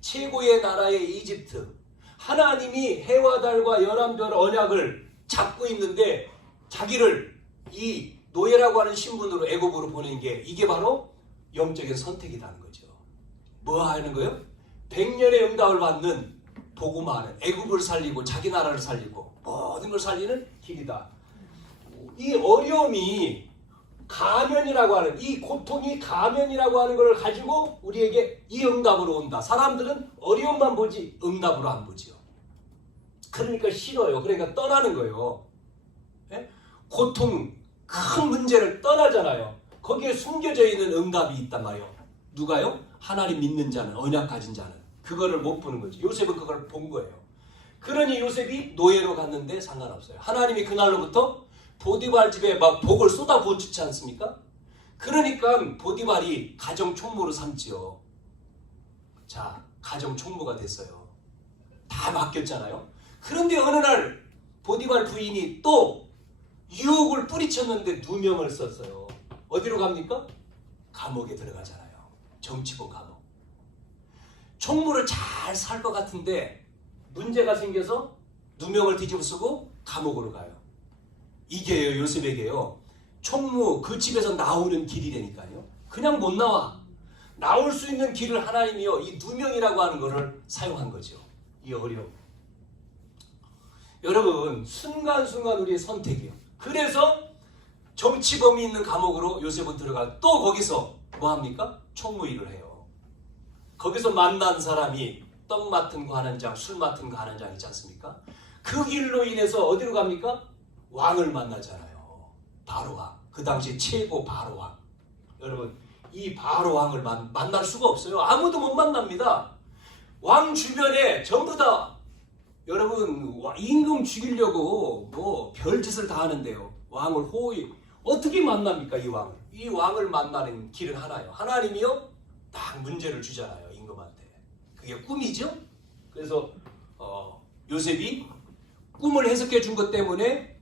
최고의 나라의 이집트. 하나님이 해와 달과 열한별 언약을 잡고 있는데 자기를 이 노예라고 하는 신분으로 애굽으로 보낸 게 이게 바로 영적인 선택이라는 거죠. 뭐 하는 거예요? 100년의 응답을 받는 복음화는 애굽을 살리고 자기 나라를 살리고 모든 걸 살리는 길이다. 이 어려움이 가면이라고 하는 이 고통이 가면이라고 하는 걸 가지고 우리에게 이 응답으로 온다. 사람들은 어려움만 보지 응답으로 안 보죠. 그러니까 싫어요. 그러니까 떠나는 거예요. 예? 고통 큰 문제를 떠나잖아요. 거기에 숨겨져 있는 응답이 있단 말이에요. 누가요? 하나님 믿는 자는, 언약 가진 자는 그거를 못 보는 거죠. 요셉은 그걸 본 거예요. 그러니 요셉이 노예로 갔는데 상관없어요. 하나님이 그날로부터 보디발 집에 막 복을 쏟아부어주지 않습니까? 그러니까 보디발이 가정 총무로 삼지요. 자, 가정 총무가 됐어요. 다 맡겼잖아요. 그런데 어느 날 보디발 부인이 또 유혹을 뿌리쳤는데 누명을 썼어요. 어디로 갑니까? 감옥에 들어가잖아요. 정치범 감옥. 총무를 잘 살 것 같은데 문제가 생겨서 누명을 뒤집어 쓰고 감옥으로 가요. 이게요, 요셉에게요. 총무 그 집에서 나오는 길이라니까요. 그냥 못 나와. 나올 수 있는 길을 하나님이요, 이 누명이라고 하는 것을 사용한 거죠. 이 어려움. 여러분, 순간순간 우리의 선택이요. 그래서 정치범이 있는 감옥으로 요셉은 들어가 또 거기서 뭐 합니까? 총무 일을 해요. 거기서 만난 사람이 떡 맡은 관원장, 술 맡은 관원장 있지 않습니까? 그 길로 인해서 어디로 갑니까? 왕을 만나잖아요. 바로왕. 그 당시 최고 바로왕. 여러분, 이 바로왕을 만날 수가 없어요. 아무도 못 만납니다. 왕 주변에 전부 다 여러분 임금 죽이려고 뭐 별짓을 다 하는데요. 왕을 호의 어떻게 만납니까? 이 왕을. 이 왕을 만나는 길은 하나요. 하나님이요 딱 문제를 주잖아요. 임금한테. 그게 꿈이죠. 그래서 요셉이 꿈을 해석해 준 것 때문에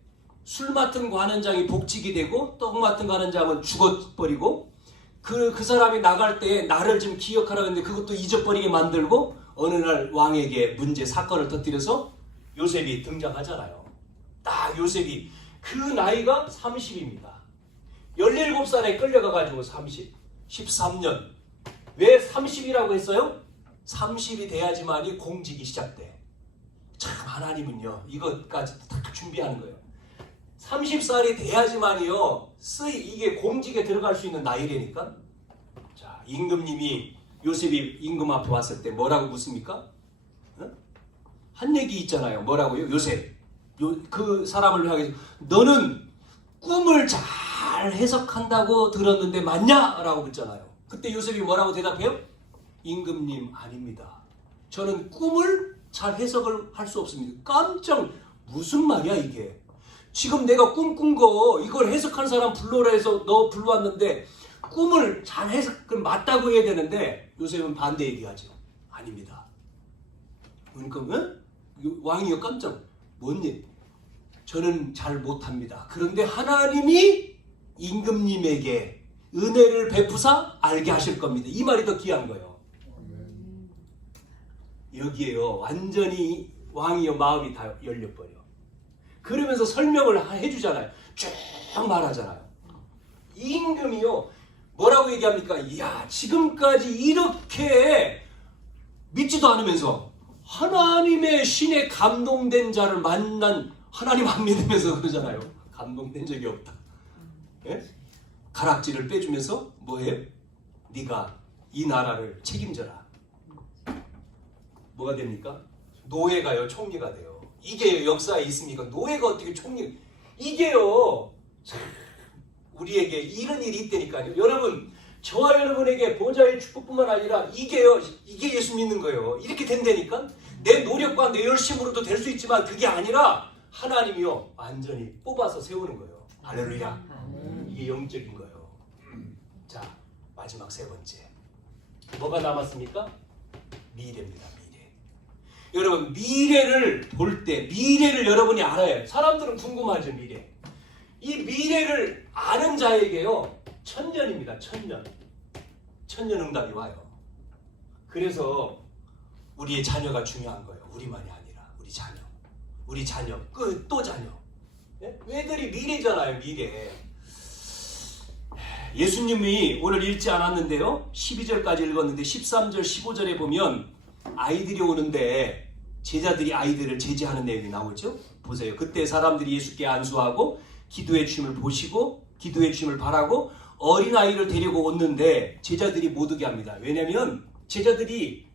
술 맡은 관원장이 복직이 되고 떡 맡은 관원장은 죽어버리고 그 사람이 나갈 때 나를 좀 기억하라 했는데 그것도 잊어버리게 만들고 어느 날 왕에게 문제 사건을 터뜨려서 요셉이 등장하잖아요. 딱 요셉이 그 나이가 30입니다. 17살에 끌려가가지고 30, 13년. 왜 30이라고 했어요? 30이 돼야지만이 공직이 시작돼. 참 하나님은요 이것까지 다 준비하는 거예요. 30살이 돼야지만이요 이게 공직에 들어갈 수 있는 나이라니까. 자, 임금님이 요셉이 임금 앞에 왔을 때 뭐라고 묻습니까? 한 얘기 있잖아요. 뭐라고요? 요셉. 그 사람을 향해서 너는 꿈을 잘 해석한다고 들었는데 맞냐? 라고 묻잖아요. 그때 요셉이 뭐라고 대답해요? 임금님 아닙니다. 저는 꿈을 잘 해석을 할 수 없습니다. 깜짝 무슨 말이야 이게. 지금 내가 꿈꾼 거 이걸 해석한 사람 불러라 해서 너 불러왔는데 꿈을 잘 해석 맞다고 해야 되는데 요셉은 반대 얘기하죠. 아닙니다. 그러니까 왕이요 깜짝 뭔 일? 저는 잘 못합니다. 그런데 하나님이 임금님에게 은혜를 베푸사 알게 하실 겁니다. 이 말이 더 귀한 거예요. 여기에요 완전히 왕이요 마음이 다 열려버려. 그러면서 설명을 해주잖아요. 쭉 말하잖아요. 임금이요 뭐라고 얘기합니까? 이야 지금까지 이렇게 믿지도 않으면서 하나님의 신에 감동된 자를 만난 하나님 안 믿으면서 그러잖아요. 감동된 적이 없다. 예? 가락지를 빼주면서 뭐해요? 네가 이 나라를 책임져라. 뭐가 됩니까? 노예가요 총리가 돼요. 이게 역사에 있습니까? 노예가 어떻게 총리? 이게요 우리에게 이런 일이 있다니까요. 여러분 저와 여러분에게 보좌의 축복뿐만 아니라 이게요 이게 예수 믿는 거예요. 이렇게 된다니까. 내 노력과 내 열심으로도 될 수 있지만 그게 아니라 하나님이요 완전히 뽑아서 세우는 거예요. 할렐루야. 이게 영적인 거예요. 자 마지막 세 번째. 뭐가 남았습니까? 미래입니다. 미래. 여러분 미래를 볼 때 미래를 여러분이 알아야 해요. 사람들은 궁금하죠. 미래. 이 미래를 아는 자에게요. 천년입니다. 천년. 천년응답이 와요. 그래서 우리의 자녀가 중요한 거예요. 우리만이 아니라 우리 자녀. 우리 자녀. 또 자녀. 왜들이 미래잖아요. 미래. 예수님이 오늘 읽지 않았는데요. 12절까지 읽었는데 13절 15절에 보면 아이들이 오는데 제자들이 아이들을 제지하는 내용이 나오죠. 보세요. 그때 사람들이 예수께 안수하고 기도의 춤을 보시고 기도의 춤을 바라고 어린아이를 데리고 오는데 제자들이 못 오게 합니다. 왜냐하면 제자들이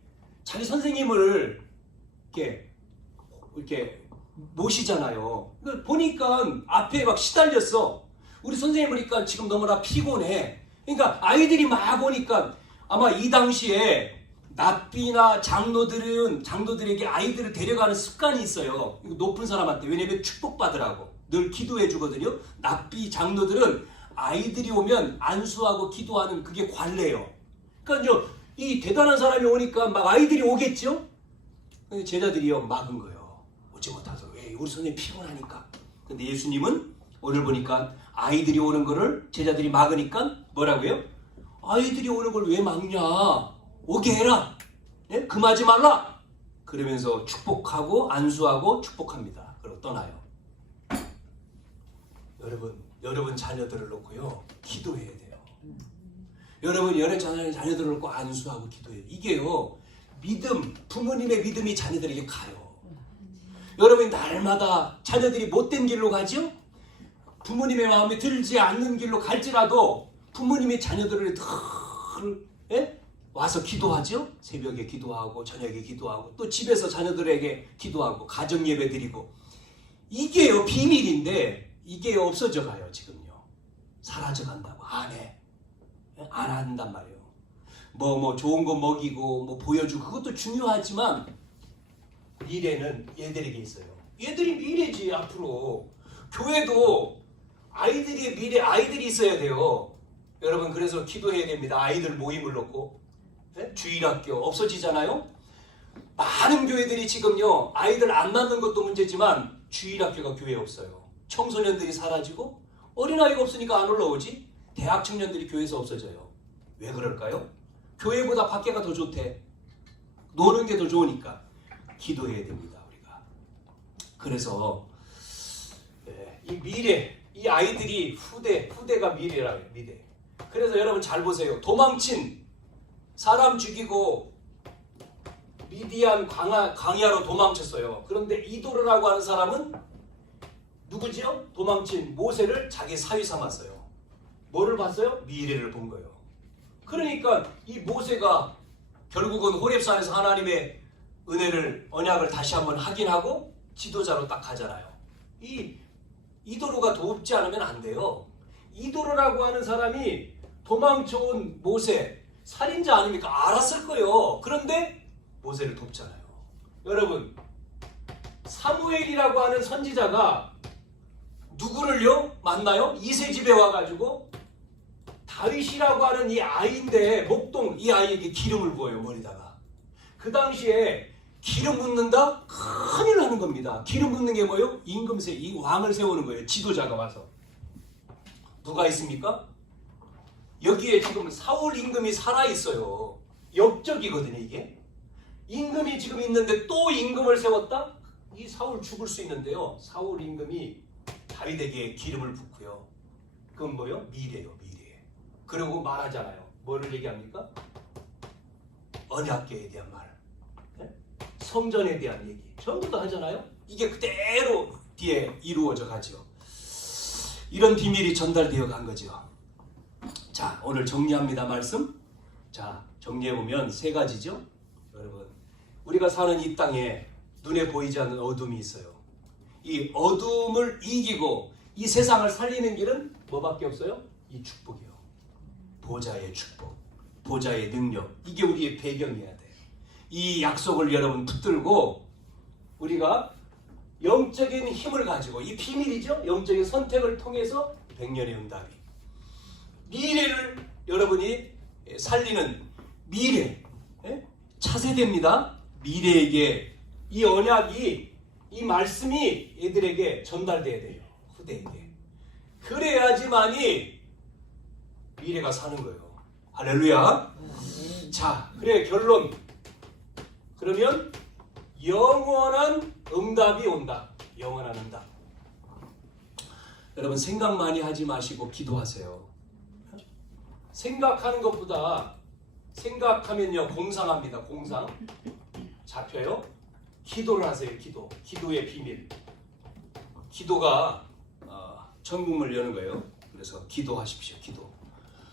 자기 선생님을 이렇게 모시잖아요. 보니까 앞에 막 시달렸어. 우리 선생님 보니까 지금 너무나 피곤해. 그러니까 아이들이 막 오니까 아마 이 당시에 납비나 장로들에게 아이들을 데려가는 습관이 있어요. 높은 사람한테. 왜냐면 축복받으라고 늘 기도해 주거든요. 납비 장로들은 아이들이 오면 안수하고 기도하는 그게 관례예요. 그러니까 이 대단한 사람이 오니까 막 아이들이 오겠죠. 근데 제자들이요 막은 거예요. 오지 못하서. 왜? 우리 선생님 피곤하니까. 근데 예수님은 오늘 보니까 아이들이 오는 거를 제자들이 막으니까 뭐라고요? 아이들이 오는 걸 왜 막냐? 오게 해라. 네? 금하지 말라. 그러면서 축복하고 안수하고 축복합니다. 그리고 떠나요. 여러분 자녀들을 놓고요. 기도해야 돼요. 여러분 자녀들을 놓고 안수하고 기도해요. 이게요. 믿음, 부모님의 믿음이 자녀들에게 가요. 여러분 날마다 자녀들이 못된 길로 가죠? 부모님의 마음에 들지 않는 길로 갈지라도 부모님이 자녀들을 늘 와서 기도하죠. 새벽에 기도하고 저녁에 기도하고 또 집에서 자녀들에게 기도하고 가정 예배 드리고 이게요 비밀인데 이게 없어져 가요. 지금요 사라져 간다고 안 해. 안 한단 말이에요. 뭐 좋은 거 먹이고 뭐 보여주고 그것도 중요하지만 미래는 얘들에게 있어요. 얘들이 미래지. 앞으로 교회도 아이들이 미래 아이들이 있어야 돼요. 여러분 그래서 기도해야 됩니다. 아이들 모임을 놓고 주일학교 없어지잖아요. 많은 교회들이 지금요 아이들 안 낳는 것도 문제지만 주일학교가 교회에 없어요. 청소년들이 사라지고 어린아이가 없으니까 안 올라오지. 대학 청년들이 교회에서 없어져요. 왜 그럴까요? 교회보다 밖에가 더 좋대. 노는 게 더 좋으니까. 기도해야 됩니다. 우리가. 그래서 이 미래, 이 아이들이 후대가 미래라요. 미래. 그래서 여러분 잘 보세요. 도망친 사람 죽이고 미디안 광야로 도망쳤어요. 그런데 이도르라고 하는 사람은 누구지요? 도망친 모세를 자기 사위 삼았어요. 뭐를 봤어요? 미래를 본 거예요. 그러니까 이 모세가 결국은 호렙산에서 하나님의 은혜를 언약을 다시 한번 확인하고 지도자로 딱 가잖아요. 이 이도르가 돕지 않으면 안 돼요. 이도르라고 하는 사람이 도망쳐온 모세 살인자 아닙니까? 알았을 거예요. 그런데 모세를 돕잖아요. 여러분 사무엘이라고 하는 선지자가 누구를요? 만나요? 이세 집에 와가지고 다윗이라고 하는 이 아이인데 목동 이 아이에게 기름을 부어요. 머리다가. 그 당시에 기름 붓는다? 큰일 나는 겁니다. 기름 붓는 게 뭐예요? 임금세, 이 왕을 세우는 거예요. 지도자가 와서. 누가 있습니까? 여기에 지금 사울 임금이 살아있어요. 역적이거든요 이게. 임금이 지금 있는데 또 임금을 세웠다? 이 사울 죽을 수 있는데요. 사울 임금이 다윗에게 기름을 붓고요. 그건 뭐예요? 미래요. 미래. 그리고 말하잖아요. 뭐를 얘기합니까? 언약궤에 대한 말. 성전에 대한 얘기 전부 다 하잖아요. 이게 그대로 뒤에 이루어져 가죠. 이런 비밀이 전달되어 간 거죠. 자, 오늘 정리합니다. 말씀. 자, 정리해보면 세 가지죠. 여러분, 우리가 사는 이 땅에 눈에 보이지 않는 어둠이 있어요. 이 어둠을 이기고 이 세상을 살리는 길은 뭐밖에 없어요? 이 축복이요. 보좌의 축복, 보좌의 능력. 이게 우리의 배경이어야 돼요. 이 약속을 여러분 붙들고 우리가 영적인 힘을 가지고 이 비밀이죠. 영적인 선택을 통해서 백년의 응답이. 미래를 여러분이 살리는 미래, 차세대입니다. 미래에게 이 언약이, 이 말씀이 애들에게 전달돼야 돼요. 후대에게. 그래야지만이 미래가 사는 거예요. 할렐루야. 자, 그래 결론. 그러면 영원한 응답이 온다. 영원한 응답. 여러분 생각 많이 하지 마시고 기도하세요. 생각하는 것보다, 생각하면요 공상합니다. 공상 잡혀요. 기도를 하세요. 기도. 기도의 비밀. 기도가 천국문을 여는 거예요. 그래서 기도하십시오. 기도.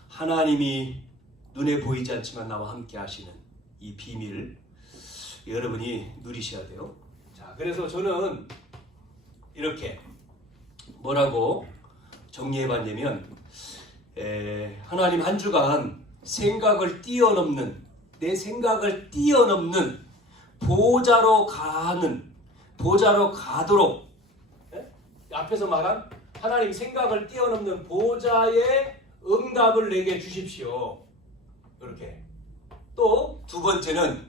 하나님이 눈에 보이지 않지만 나와 함께 하시는 이 비밀 여러분이 누리셔야 돼요. 자, 그래서 저는 이렇게 뭐라고 정리해봤냐면, 하나님 한 주간 생각을 뛰어넘는, 내 생각을 뛰어넘는 보좌로 가도록, 앞에서 말한 하나님 생각을 뛰어넘는 보좌의 응답을 내게 주십시오. 이렇게. 또 두 번째는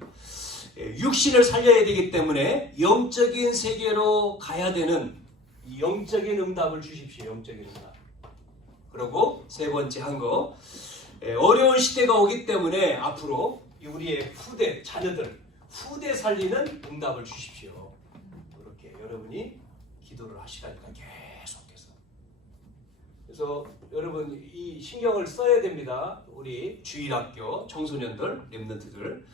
육신을 살려야 되기 때문에 영적인 세계로 가야 되는 이 영적인 응답을 주십시오. 영적인 응답. 그리고 세 번째 한 거, 어려운 시대가 오기 때문에 앞으로 우리의 후대, 자녀들, 후대 살리는 응답을 주십시오. 그렇게 여러분이 기도를 하시라니까 계속해서. 그래서 여러분 이 신경을 써야 됩니다. 우리 주일학교 청소년들, 렘넌트들.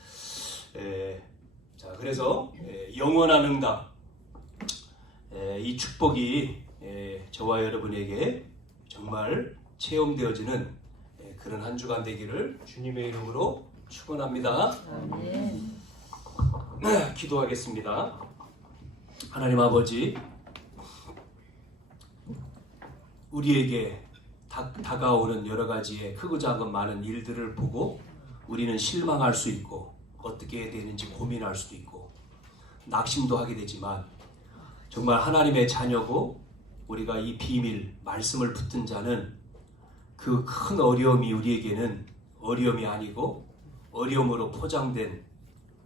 자, 그래서 영원한 응답, 이 축복이 저와 여러분에게 정말 체험되어지는 그런 한 주간 되기를 주님의 이름으로 축원합니다. 아멘. 기도하겠습니다. 하나님 아버지, 우리에게 다가오는 여러 가지의 크고 작은 많은 일들을 보고 우리는 실망할 수 있고 어떻게 해야 되는지 고민할 수도 있고 낙심도 하게 되지만, 정말 하나님의 자녀고 우리가 이 비밀 말씀을 붙든 자는 그 큰 어려움이 우리에게는 어려움이 아니고 어려움으로 포장된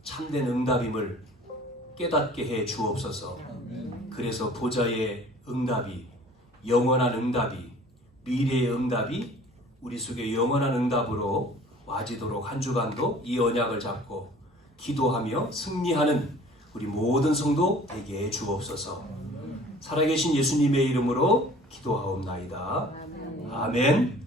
참된 응답임을 깨닫게 해 주옵소서. 그래서 보좌의 응답이, 영원한 응답이, 미래의 응답이 우리 속에 영원한 응답으로 와지도록 한 주간도 이 언약을 잡고 기도하며 승리하는 우리 모든 성도 되게 해 주옵소서. 살아계신 예수님의 이름으로 기도하옵나이다. 아멘.